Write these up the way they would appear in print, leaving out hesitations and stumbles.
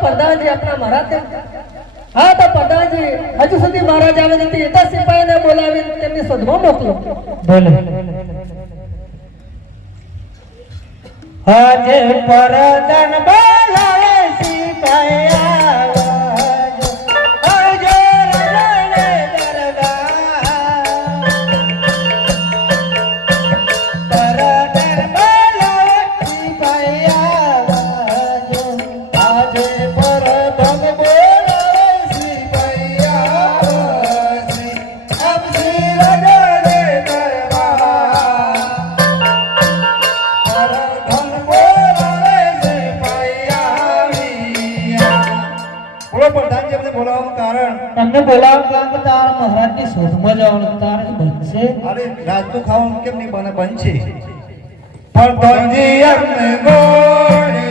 પ્રધાનજી આપણા મહારાજ હા તો પ્રધાનજી હજુ સુધી મહારાજ આવે નથી એતા સિપાહીને બોલાવી તેમની શોધમાં મોકલો બોલે હજે પરદાન બોલાવે સિપાહી તમને બોલાવવાનું તારા મહારાજની શોધમાં જવાનું તારે બનશે અરે રાજનું ખાવાનું કેમ નહીં બને બનશે પણ તંજી અમને ગોળી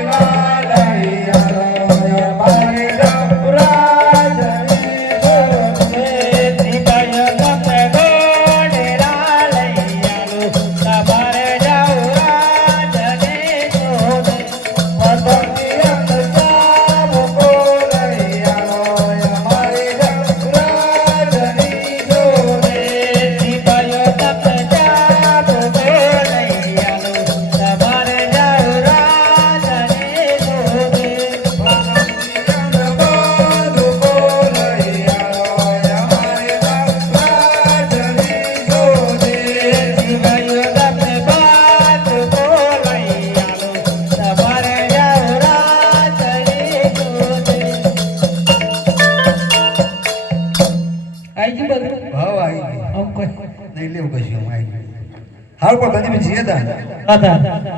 हाल पर बंदी में जिए था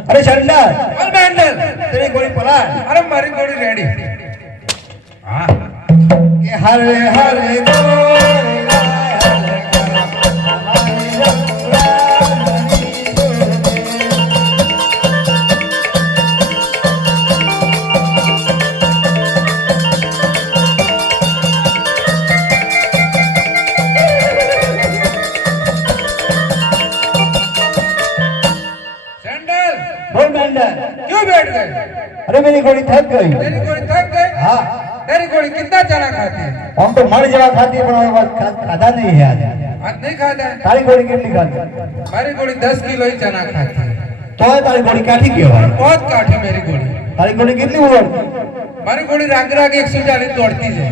अरे चंडा और बैंडल तेरी गोली पला अरे मारी गोली रेडी हां के हरे हरे क्यों बैठ गए? अरे मेरी गोली थक गई। मेरी गोली थक गई? हाँ। तेरी गोली कितना चना खाती है? हम तो मर जवा खाती है पर खाधा नहीं है आज। आज नहीं खाता है? तारी गोली कितनी खाती? मेरी गोली 10 किलो ही चना खाती है। तो है तारी गोली काठी क्यों है? बहुत काठी मेरी गोली। तारी गोली कितनी उड़ती? मेरी गोली राग राग 140 दौड़ती है।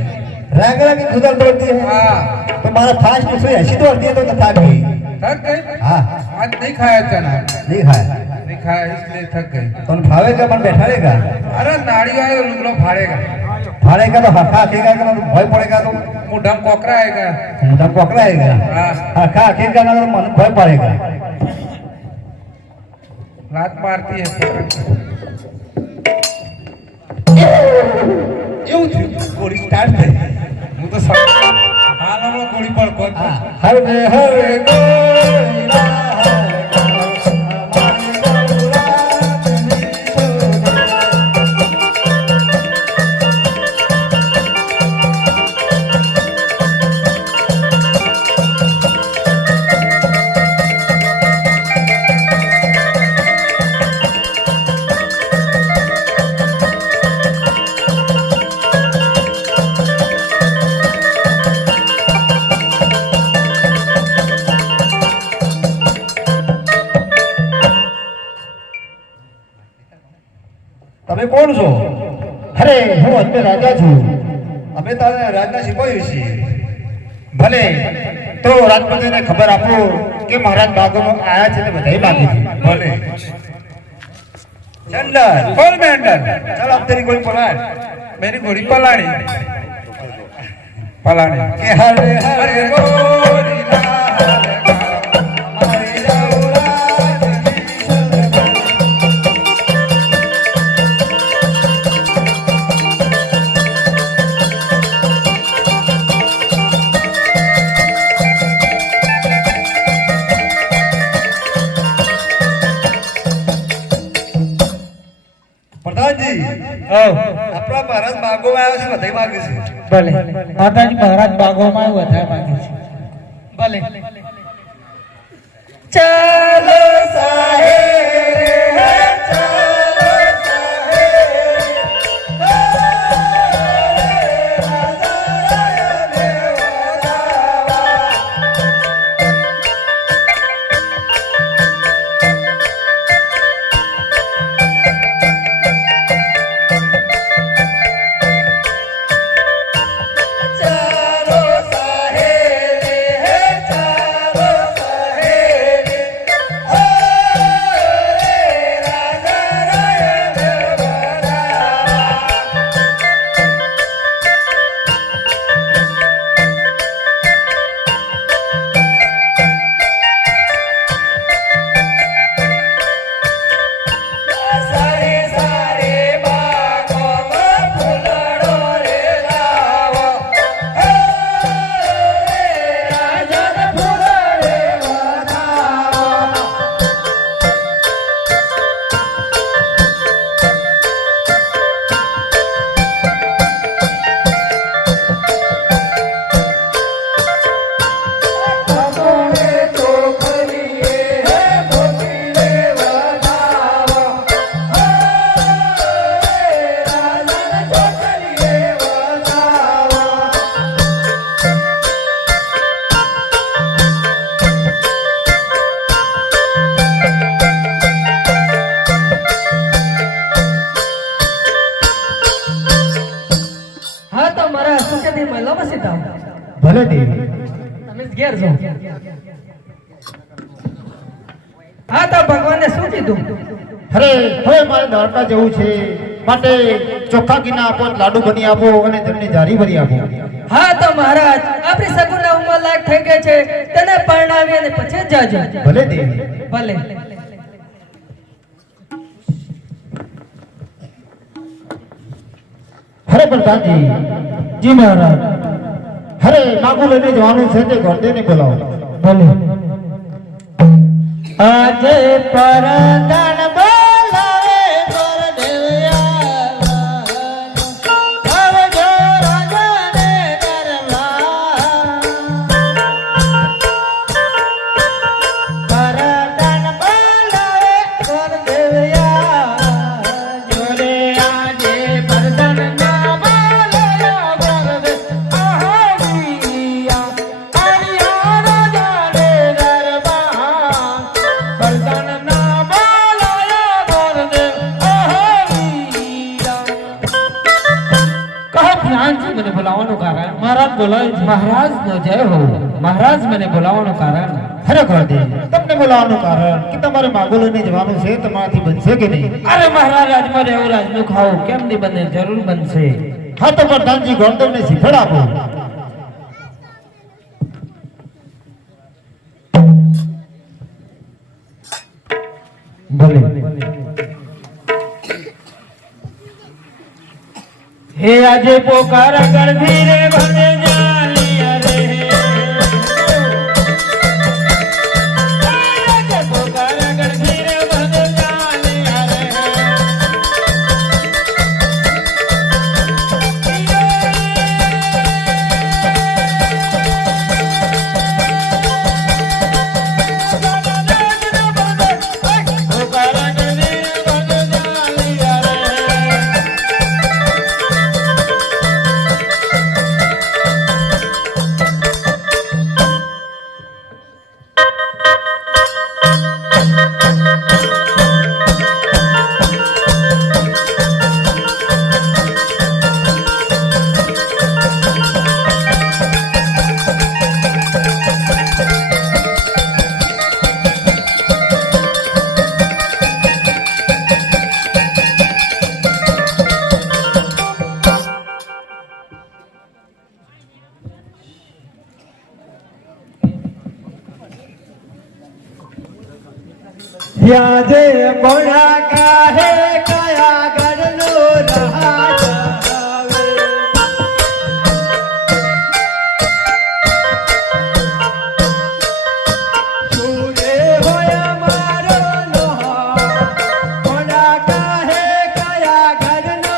राग राग की खुदल दौड़ती है? हाँ। तो मारा फास्ट 180 दौड़ती है तो थक गई। थक गई? हाँ। आज नहीं खाया चना। नहीं खाया। नहीं खाया इसलिए थक गई। तो भावेगा मन बैठाएगा? अरे नाड़ी आए लुगड़ो फाड़ेगा। फाड़ेगा तो हका आखेगा कि भय पड़ेगा तो मुंडम कोकरा आएगा। मुंडम कोकरा आएगा। हाँ। हका आखेगा ना तो मन भय पड़ेगा। लात मारती है। यूं थी गोली स्टार्ट થઈ હું તો હાલમાં ગોળી પર કોઈ હરે હરે ગોળી તમે કોણ છો? અરે હું અત્યારે રાજા છું. અમે તારે રાજના સિપાહી છીએ. ભલે તો રાજપતિને ખબર આપો કે મહારાજ બાગોમાં આયા છે ને બધાય બાકી છે. ભલે ચંડર कौन बैंडल? ચાલ આપ તેરી ગોળી પલાડ. मेरी गोली पलाड़ी पलाड़ी કે હરે હરે ગોળી લા હરે હરે આપણા મહારાજ બાગોમાં આવ્યો છે વધાઈ માંગે છે ભલે માતાજી મહારાજ બાગોમાં વધારે માંગે છે. ભલે ચાલો ભલે દેવી તમે ઘેર છો. હા તો ભગવાને શું કીધું? અરે હવે મારે દ્વારકા જવું છે માટે ચોખ્ખા ઘીના આપો, લાડુ બની આપો અને તેમની જારી ભરી આપો. હા તો મહારાજ આપણી સગુના ઉંમર લાયક થઈ ગઈ છે, તેને પરણાવી અને પછી જ જાજો. ભલે દેવી. ભલે. અરે પ્રધાનજી. જી મહારાજ. અરે માગું લઈને જવાનું છે તે ગોરદેવને બોલાવો. ભલે. આજે પરદાન બોલાવે ગોરદેવ્યા આવજો રાજાને દરબાર. પરદાન બોલાવે ગોરદેવ્યા જોડે આજે પરદાન ના બોલાયો ગોરદેવ આહરિયા આર્યા રાજાને દરબાર. પરદાન ના બોલાયો ગોરદેવ આહરિયા. કહો જ્ઞાનજી મને બોલાવવાનું કારણ? મહારાજ બોલાવે છે. મહારાજ નો જય હો. મહારાજ મને બોલાવવાનું કારણ? અરે ગોરદેવ તમને બોલાવવાનું કારણ કે તમારે માગું લઈને જવાનું છે, તમારાથી બનશે કે નહીં? અરે મહારાજ આજ મારે એવું રાજનું ખાવું કેમ નહીં બને? જરૂર બનશે. હા તો પ્રધાનજી ગોરદેવને શ્રીફળ આપો. ભલે. હે આજે પોકાર ગળધી રે ભલે જાલિયા રે. આજે પોકાર ગળધી રે ભલે જાલિયા રે. પોકાર ગળધી રે ભલે જાલિયા રે. યાદે કોણા કાહે કયા ગરનો રાજાવે. સૂરે હોય મારો લોહા. કોણા કાહે કયા ગરનો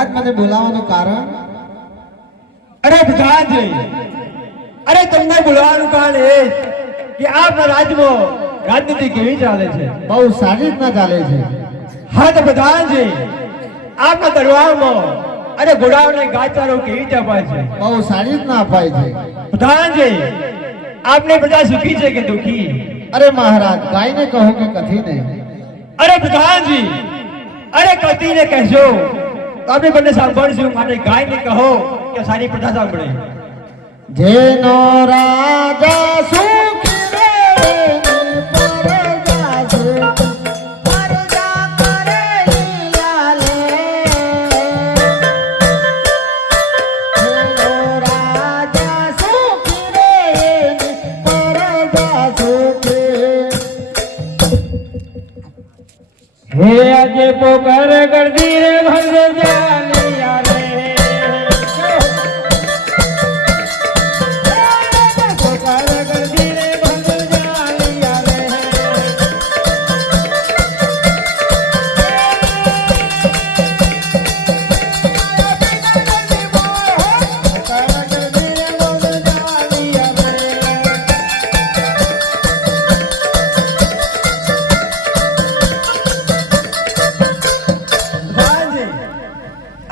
મહારાજ મને બોલાવવાનું કારણ? અરે પ્રધાનજી, અરે તમને બોલાવવાનું કારણ એ કે આપના રાજ્યમાં રાજનીતિ કેવી ચાલે છે? બહુ સારી રીતના ચાલે છે. હા તો પ્રધાનજી, આપના દરબારમાં અરે ઘોડાઓને ગાચારો કેવી રીતે અપાય છે? બહુ સારી રીતના અપાય છે. પ્રધાનજી, આપને પ્રજા સુખી છે કે દુખી? અરે મહારાજ, ગાયને કહો કે કથીને? અરે પ્રધાનજી, અરે કથીને કહેશો તો આપણે બંને સાંભળશું, માટે ગાયને કહો કે સારી પ્રજા સાંભળે. જેનો રાજા સુખી રે પ્રજા સુખી, પ્રજા કરે હિયાલે. જેનો રાજા સુખી રે પ્રજા સુખી. હે આજે પોકાર કરતી રે ભર જાલિયા રે. પોકાર કરતી રે ભર જાલિયા રે. પોકાર કરતી રે ભર જાલિયા રે.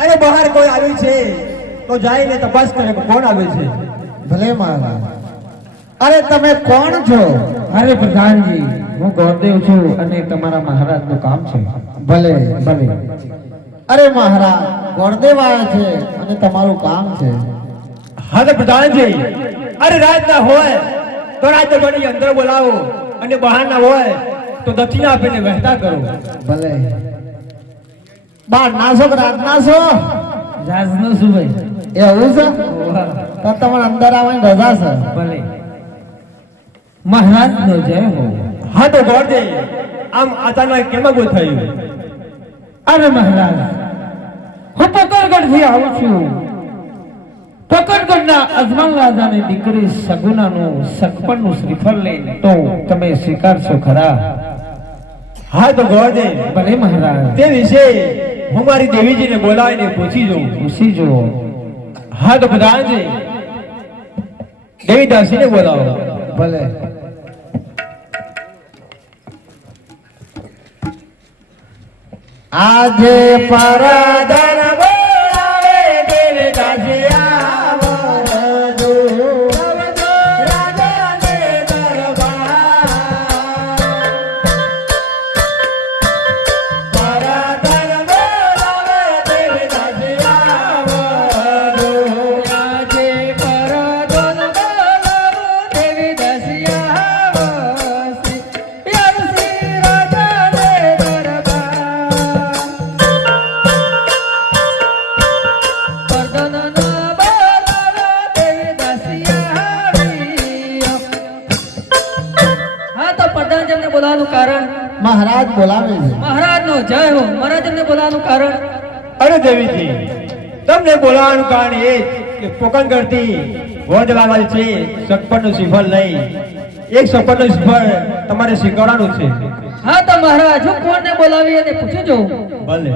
અરે બહાર કોઈ આવ્યું છે તો જઈને તપાસ કરે કે કોણ આવ્યું છે. ભલે મહારાજ. અરે તમે કોણ છો? અરે પ્રધાનજી, હું ગોરદેવ છું અને તમારા મહારાજનું કામ છે. ભલે ભલે. અરે મહારાજ, ગોરદેવ આવ્યા છે અને તમારું કામ છે. હા તો પ્રધાનજી, અરે રાતના હોય તો રાત દરબારની અંદર બોલાવો અને બહારના હોય તો દક્ષિણા આપીને વહેતા કરો. ભલે. બાર નાસો કે રાત નાસો? રાજનો શું ભાઈ? એવું છે? તો તમારે અંદર આવવાની રજા છે. ભલે. મહારાજ નો જય હો. હા તો ગોરદેવ, આમ અચાનક કેમ ઊભું થયું? અરે મહારાજ, હું પોકરગઢ થી આવું છું. પોકરગઢના અજમલ રાજાની દીકરી સગુનાનું સગપણનું શ્રીફળ લઈને તો તમે સ્વીકારશો ખરા? હા તો ગોરદેવ, ભલે મહારાજ. તે વિશે હું મારી દેવીજીને બોલાવીને પૂછી જોઉં. પૂછી જુઓ. હા તો પ્રધાનજી, દેવી દાસીને બોલાવો. ભલે. આજે પરાધન બોલાવે દેવી દાસી આવજો. રાજાને દરબાર. પરાધન બોલાવે દેવી દાસી આવજો. આજે પરાધન બોલાવે દેવી દાસી આવશે. યવસી રાજાને દરબાર. બોલાવાનું કારણ? મહારાજ બોલાવે છે. મહારાજ નો જય હો. મહારાજ એમને બોલાવાનું કારણ? અરે દેવીજી, તમને બોલાવાનું કારણ એ કે પોકરગઢથી વોજ લાવવા છે સગપણનું શ્રીફળ લઈ. એક સગપણનું શ્રીફળ તમારે સ્વીકારવાનું છે. હા તો મહારાજ, હું કોણને બોલાવી અને પૂછું છું. ભલે.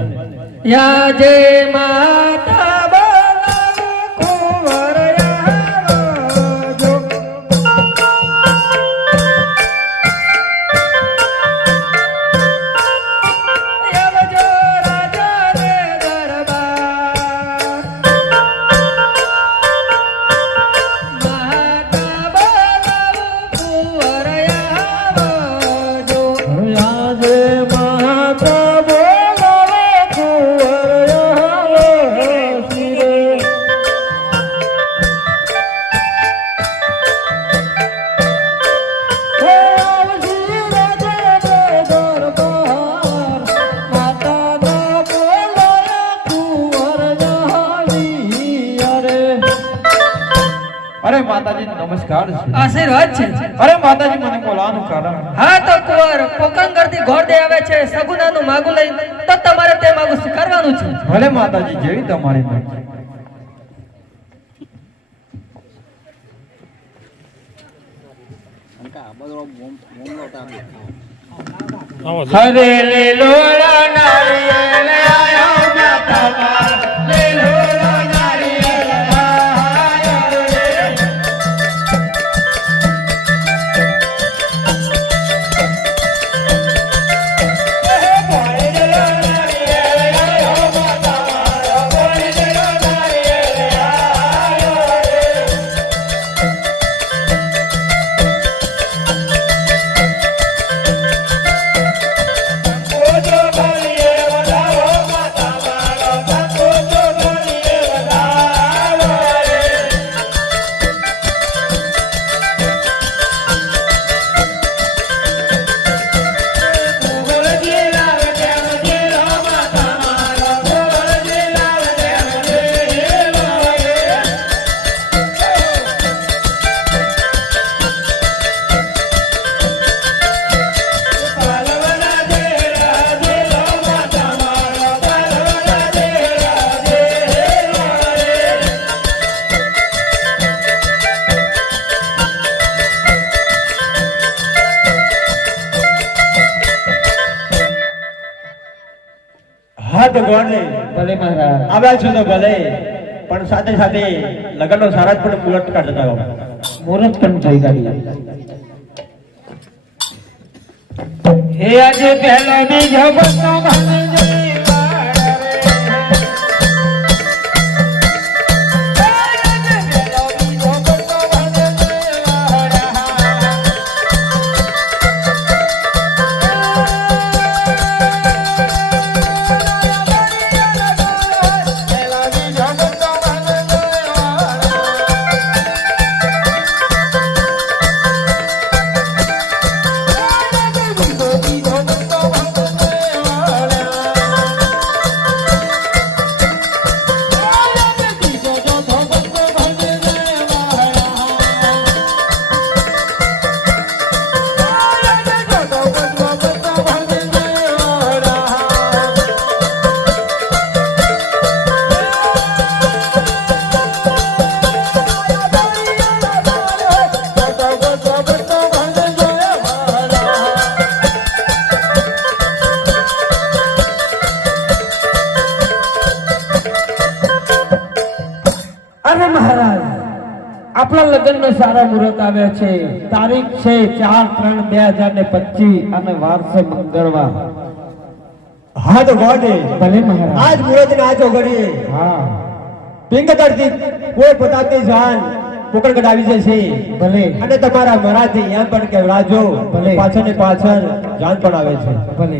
યા જે માતા બોલાવો કુંવર આવજો. આવજો રાજાને દરબાર. માતા બોલાવો કુંવર આવજો. આજે માતા બોલાવે કુંવર આવશે. આવશે રાજાને દરબાર. માતાના બોલાવે કુંવર આવી. અરે માતાજી, નમસ્કાર છે. આશીર્વાદ છે. અરે માતાજી, મને બોલાવાનું કારણ? હા તો કુંવર, પોકરગઢથી ઘોડે આવે છે સગુનાનું માગું લઈ, તો તમારે તે માગું સ્વીકારવાનું છે. ભલે માતાજી, જેવી તમારી મરજી. હરે લીલોડા નારિયેળ આયો માતા તો ગોળને ભલે મહારાજ આવ્યા છો તો ભલે, પણ સાથે સાથે લગ્નનો સારા જ પણ મુહૂર્ત કાઢતા આવો. મુહૂર્ત પણ થઈ ગયું. હે આજે પહેલો બીજો બસો ભાને જઈ આપણા લગ્નનો સારા મુહૂર્ત આવ્યા છે. તારીખ છે 4/3/2025 અને વાર છે મંગળવાર. હા તો ગોળને ભલે મહારાજ. આજ મુહૂર્ત ને આજો ઘડીએ હા પિંગતરથી કોઈ પોતાની જાન પોકળ કઢાવી જશે. ભલે અને તમારા મહારાજથી એમ પણ કહેવડાવજો, ભલે. પાછળ ને પાછળ જાન પણ આવે છે. ભલે.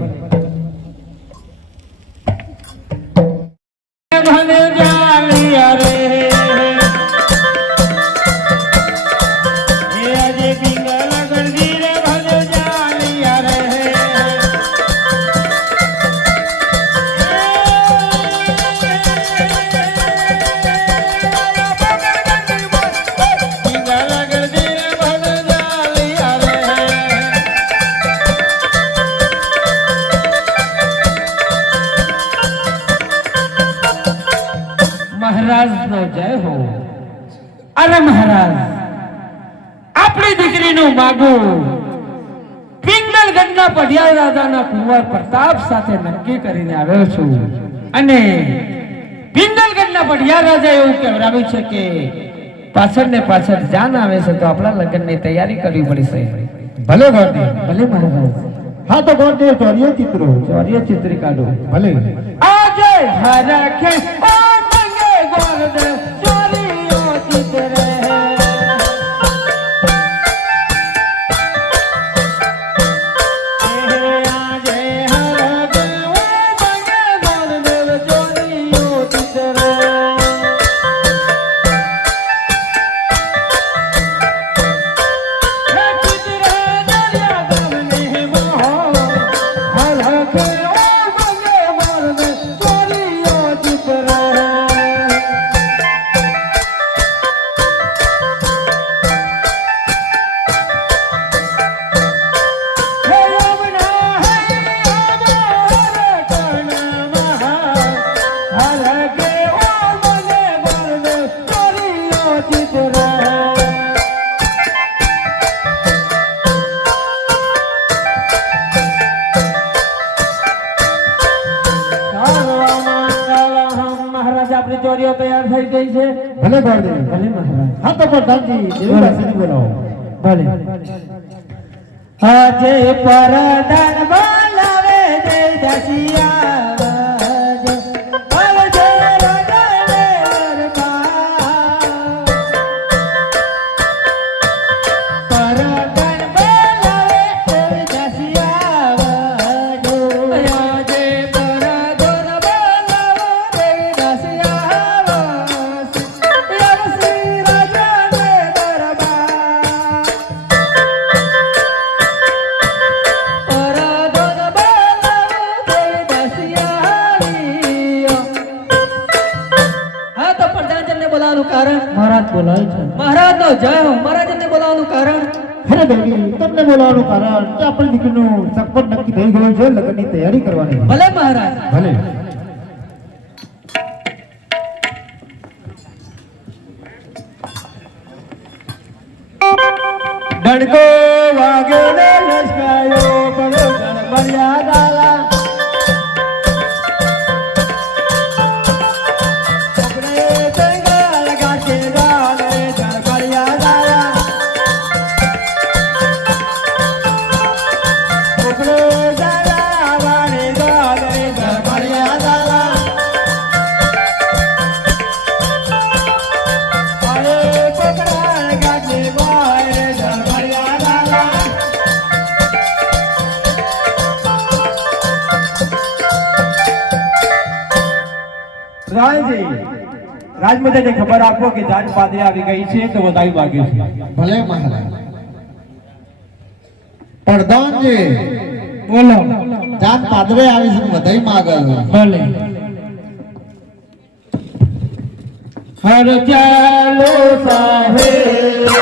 મહારાજનો જય હો. અરે મહારાજ, આપણી દીકરીનું માગું પિંગલગઢના પઢિયાર રાજાના કુંવર પ્રતાપ સાથે નક્કી કરીને આવ્યો છું. અને પિંગલગઢના પઢિયાર રાજા એવું કહેવડાવ્યું છે કે પાછળ ને પાછળ જાન આવે છે તો આપણા લગ્નની તૈયારી કરવી પડશે. ભલે ગોળને. ભલે મહારાજ. હા તો ગોળને ચોરીઓ ચિત્રો ચોર્ય ચિત્રી કાઢો. ભલે. આજે હરખે ઓ મંગે ગોરદ ચોરીઓ ચિત્રે. આજે હરખે ઓ મંગે ગોરદ ચોરીઓ ચિત્રે. હે ચિત્રે દરિયા ગમને મોહ હરખે ઓ મંગે ગોરદ ચોરીઓ ચિત્રે. હે યમુના હે યમુના કર્ણમહા હરખે ઓ મંગે ગોરદ ચોરીઓ ચિત્રે. મહારાજ આપણી ચોરીઓ તૈયાર થઈ ગઈ છે. ભલે ગોળને. ભલે મહારાજ. હા તો પ્રધાનજી દેવી દાસીને બોલાવો. ભલે. આજે પરદાન બોલાવે જય દસિયા આવજે. આવજે રાજાને દરબાર. પરદાન બોલાવે જય દસિયા આવજે. આજે પરદાન બોલાવે જય દસિયા આવજે. શ્રી રાજાને દરબાર. હા તો પ્રધાનજનને બોલાવવાનું કારણ મહારાજ બોલાય છે. મહારાજનો જય હો. મહારાજને બોલાવવાનું કારણ અરે દેવી તમને બોલાવવાનું કારણ કે આપણી દીકરીનું સગપટ નક્કી થઈ ગયું છે. લગ્નની તૈયારી કરવાની. ભલે મહારાજ. ભલે. ડણકો વાગ્યો ને લસકાયો પડ્યો ગણબડિયા ગાલા. પ્રધાનજી રાજમધ્યને ખબર આપો કે જાન પાદરે આવી ગઈ છે તો વધાવી માંગે છે. ભલે મહારાજ. પ્રધાનજી બોલો. જાન પાદરે આવી છે વધાઈ માંગે છે. ભલે. હર ચાલો સાહેબ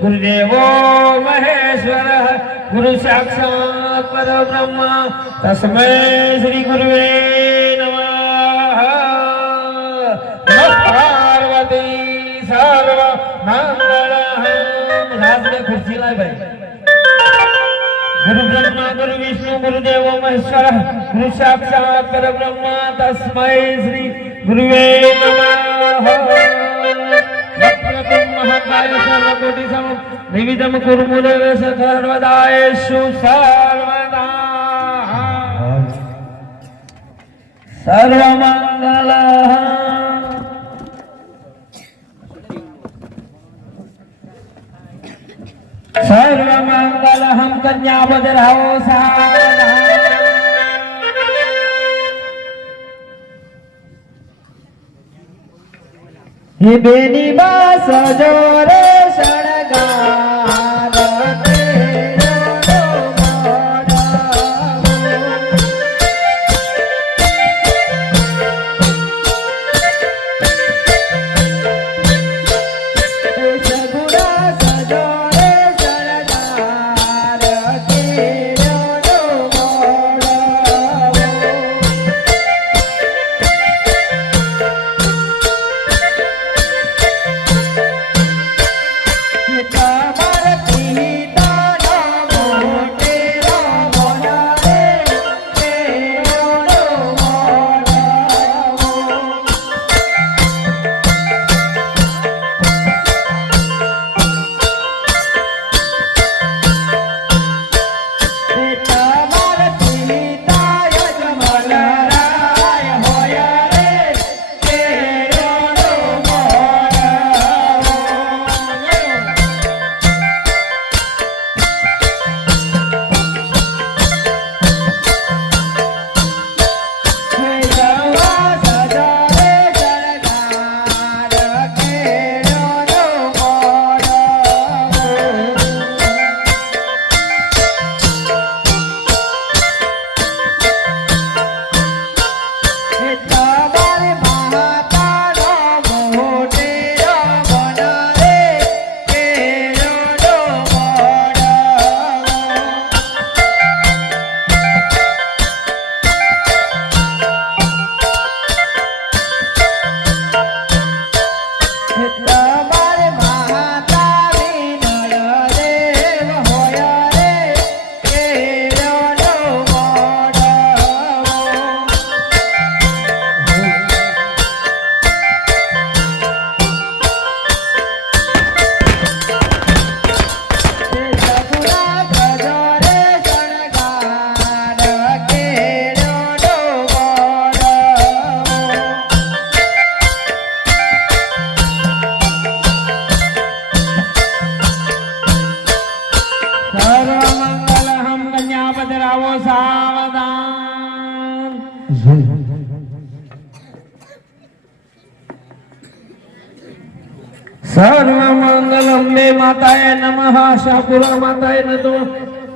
गुरुदेवो महेश्वर गुरु साक्षात् परब्रह्म तस्मै श्री गुरुवे नमः पार्वती सर्व मंगलम राजने खुर्ची लाय भाई गुरु ब्रह्मा गुरु विष्णु गुरुदेवो महेश्वर गुरु साक्षात् परब्रह्म तस्मै श्री गुरुवे नमः महाकाय सर्वकोटि सम निविदम कुर्मुदर सर्वदायेषु सर्वदा सर्वमंगलः सर्वमंगलहं कन्यावदराओ साधा हे बेनी बास जोरे सड़गार માતાય નમઃ શાપુરા માતાય નમઃ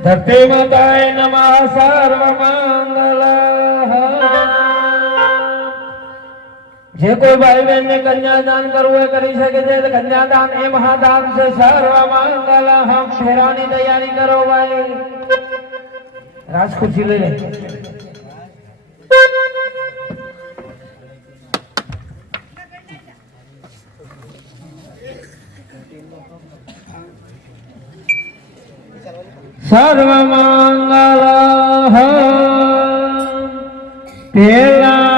ધરતી માતાય નમઃ સર્વ મંગલ જે કોઈ ભાઈ બહેન ને કન્યાદાન કરવું એ કરી શકે છે કન્યાદાન એ મહાદાન છે સર્વ મંગલ હમ ફેરાની તૈયારી કરો ભાઈ રાજખુરશી લઈ લે સર્વ મંગલ પેલા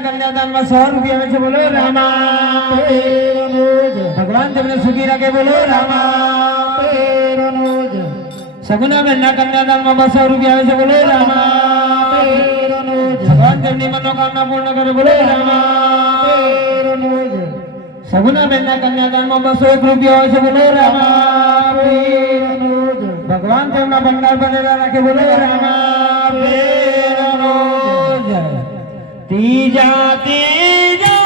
કન્યાદાનમાં 100 રૂપિયા આવે છે બોલો રામા ભગવાન તમને સુખી રાખે બોલો રામા સગુનાબેનના કન્યાદાનમાં 200 રૂપિયા આવે છે બોલો રામા ભગવાન તેમની મનોકામના પૂર્ણ કરે બોલો રામા સગુનાબેનના કન્યાદાનમાં 201 રૂપિયા આવે છે બોલો રામા ભગવાન તેમના ભંડાર બનેલા રાખે બોલો રામા ત્રીજા ત્રીજા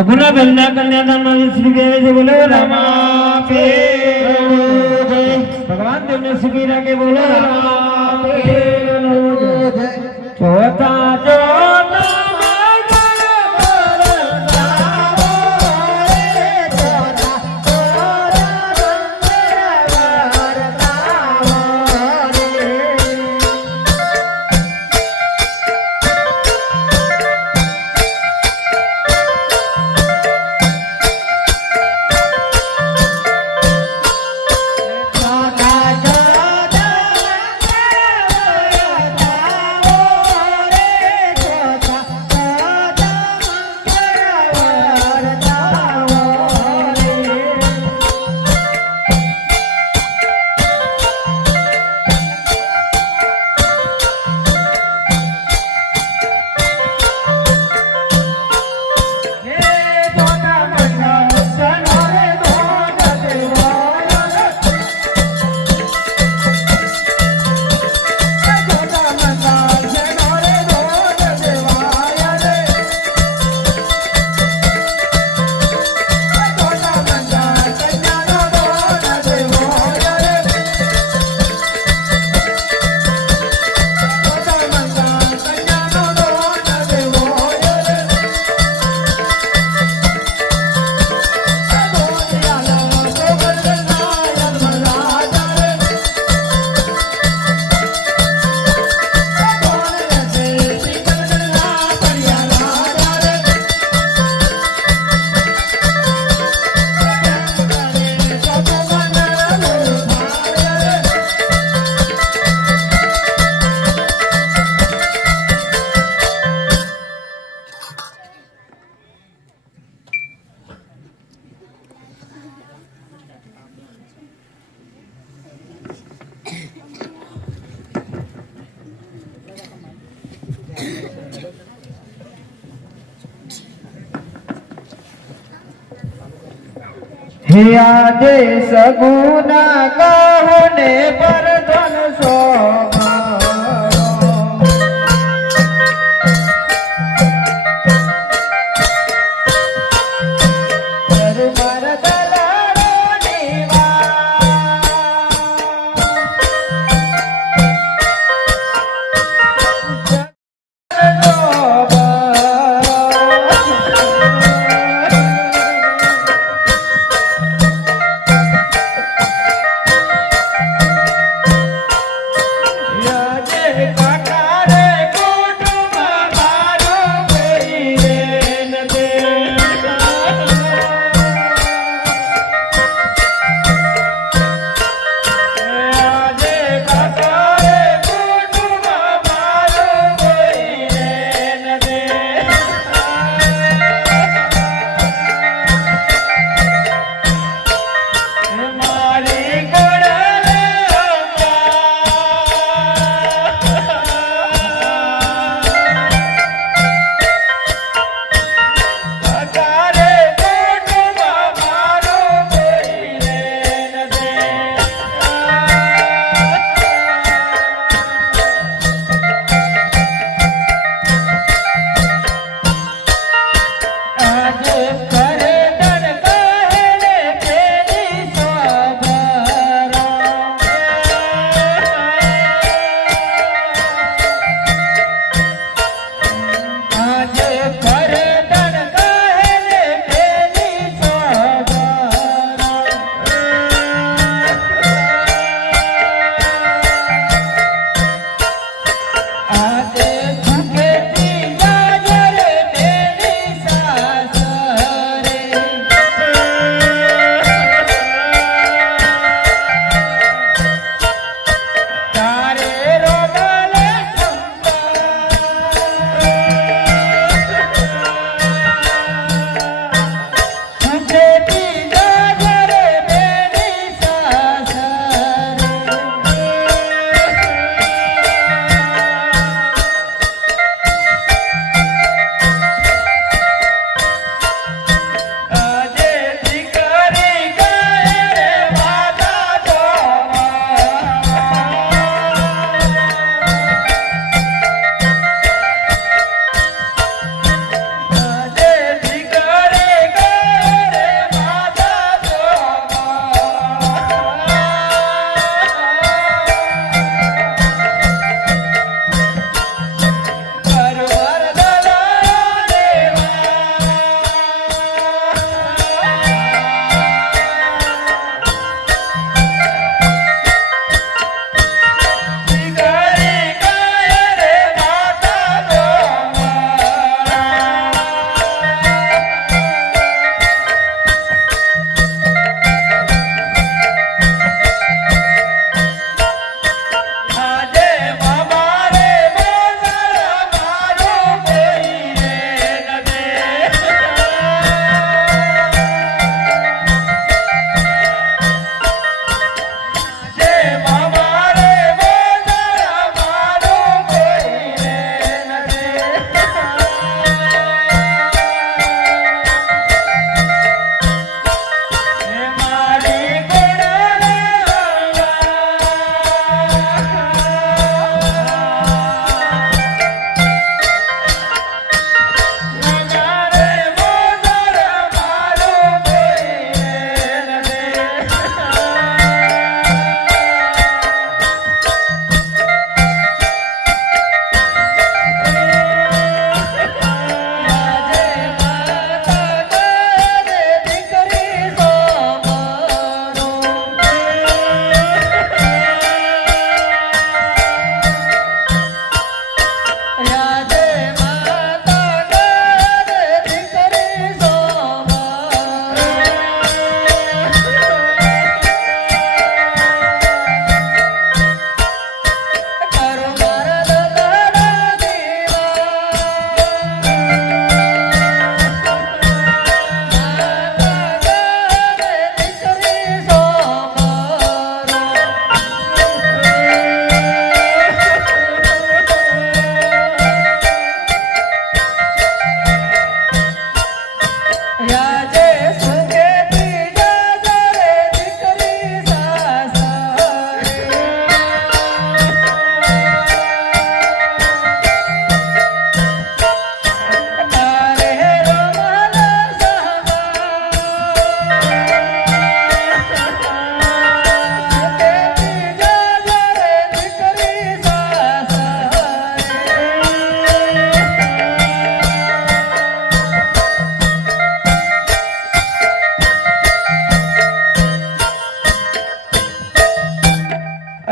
સગુના બેનના કન્યાદાનમાં 20 રૂપિયા આવે છે. બોલો રામા પે ભગવાન તેમને સુખી રાખે. બોલો રામા પે જોતા જોતા આજે સગુના કહો ને પરધન સોમારો દરબાર દલાલો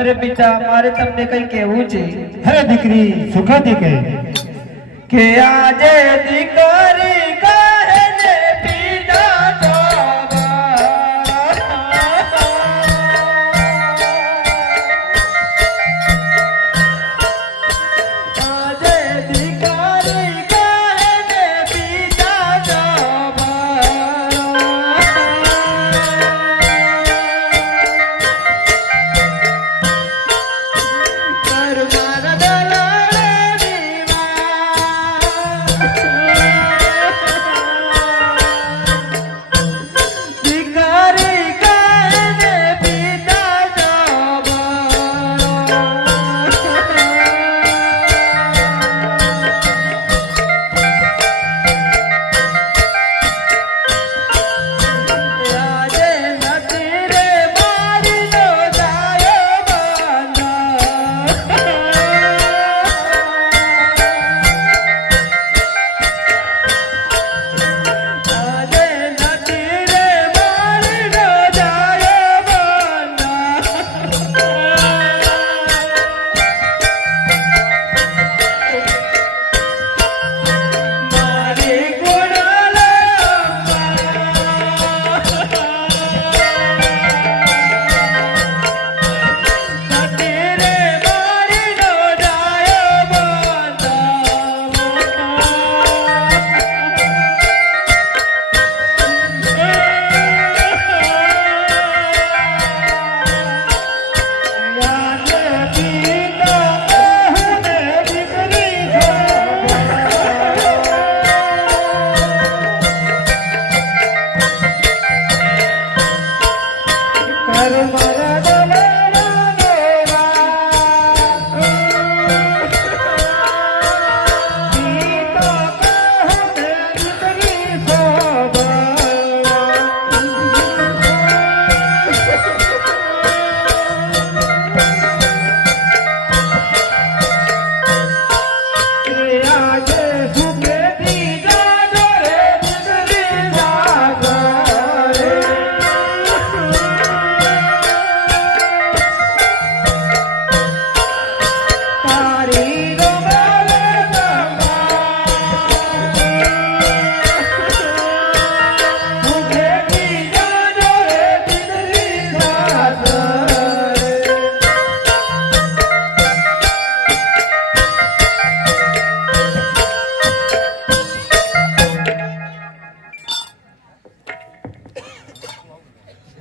અરે પિતા મારે તમને કઈ કહેવું છે અરે દીકરી સુખાથી કહે કે આજે દીકરી કહે ને પિતા આજે દીકરી કહે ને પિતા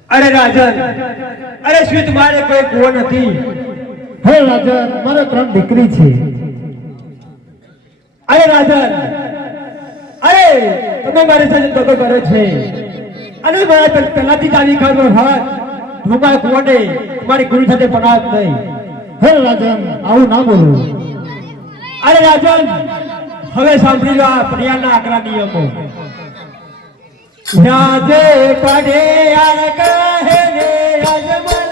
અરે રાજન, અરે શું તમારે કોઈ કુવો નથી? હે રાજન, મારે 3 દીકરી છે. અરે રાજન, અરે તમે મારી સાથે ધોકો કર્યો છે અને મારા પહેલાથી જાણી ખબર હોત હું મારા કુવાને તમારી ગુરુ સાથે બનાવત નહીં. હે રાજન, આવું ના બોલો. અરે રાજન, હવે સાંભળી લો આ પ્રિયાના આકરા નિયમો. રાજે પડે યાર કહે ને રાજમલ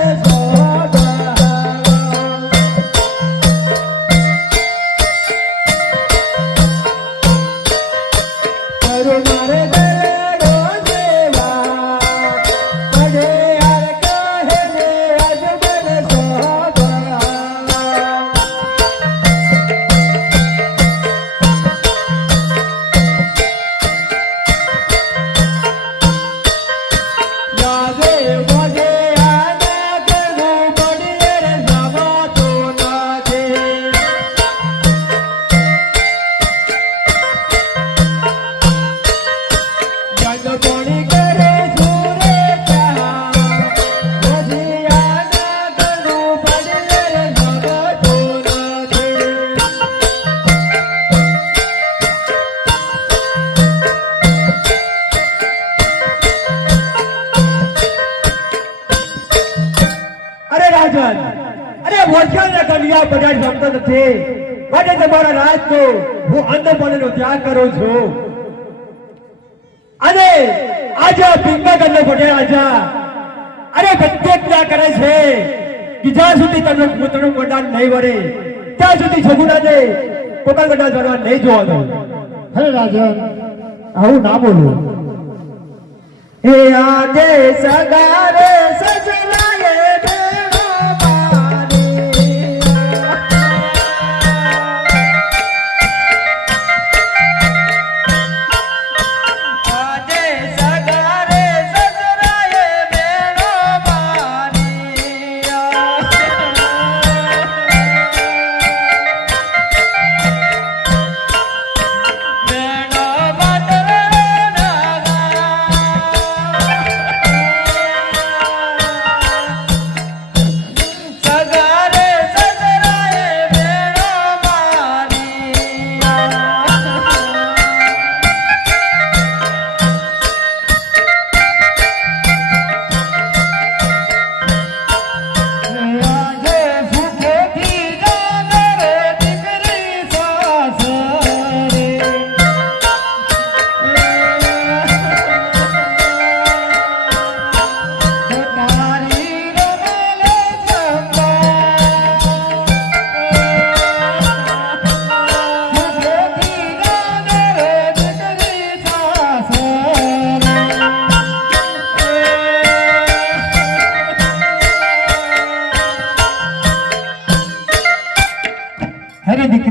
ત્યાગ કરું છું. અને આજે પિંગાગરનો પટેલ રાજા અરે પ્રત્યેક ત્યાં કરે છે કે જ્યાં સુધી તમને પોતાનું વરદાન નહીં વળે ત્યાં સુધી સગુણાને પોતાનું વરદાન કરવા નહીં જોવા દો. હે રાજન, આવું ના બોલો. હે આજે સગારે સજનાએ બેડો બારે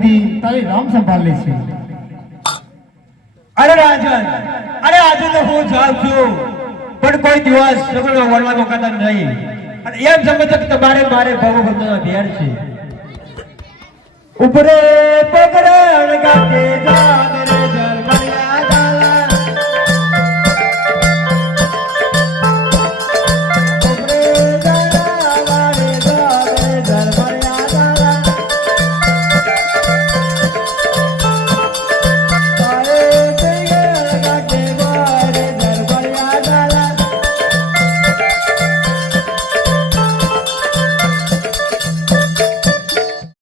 સુધી તારી રામ સંભાળ લેશે. અરે રાજન, અરે આજે તો હું જાઉં છું, પણ કોઈ દિવસ છોકરાનો વળવાનો કદમ નહીં. અને એમ સમજો કે તમારે મારે ભવો બંધનો ભેર છે. ઉપરે પગરણ ગાતે જાવે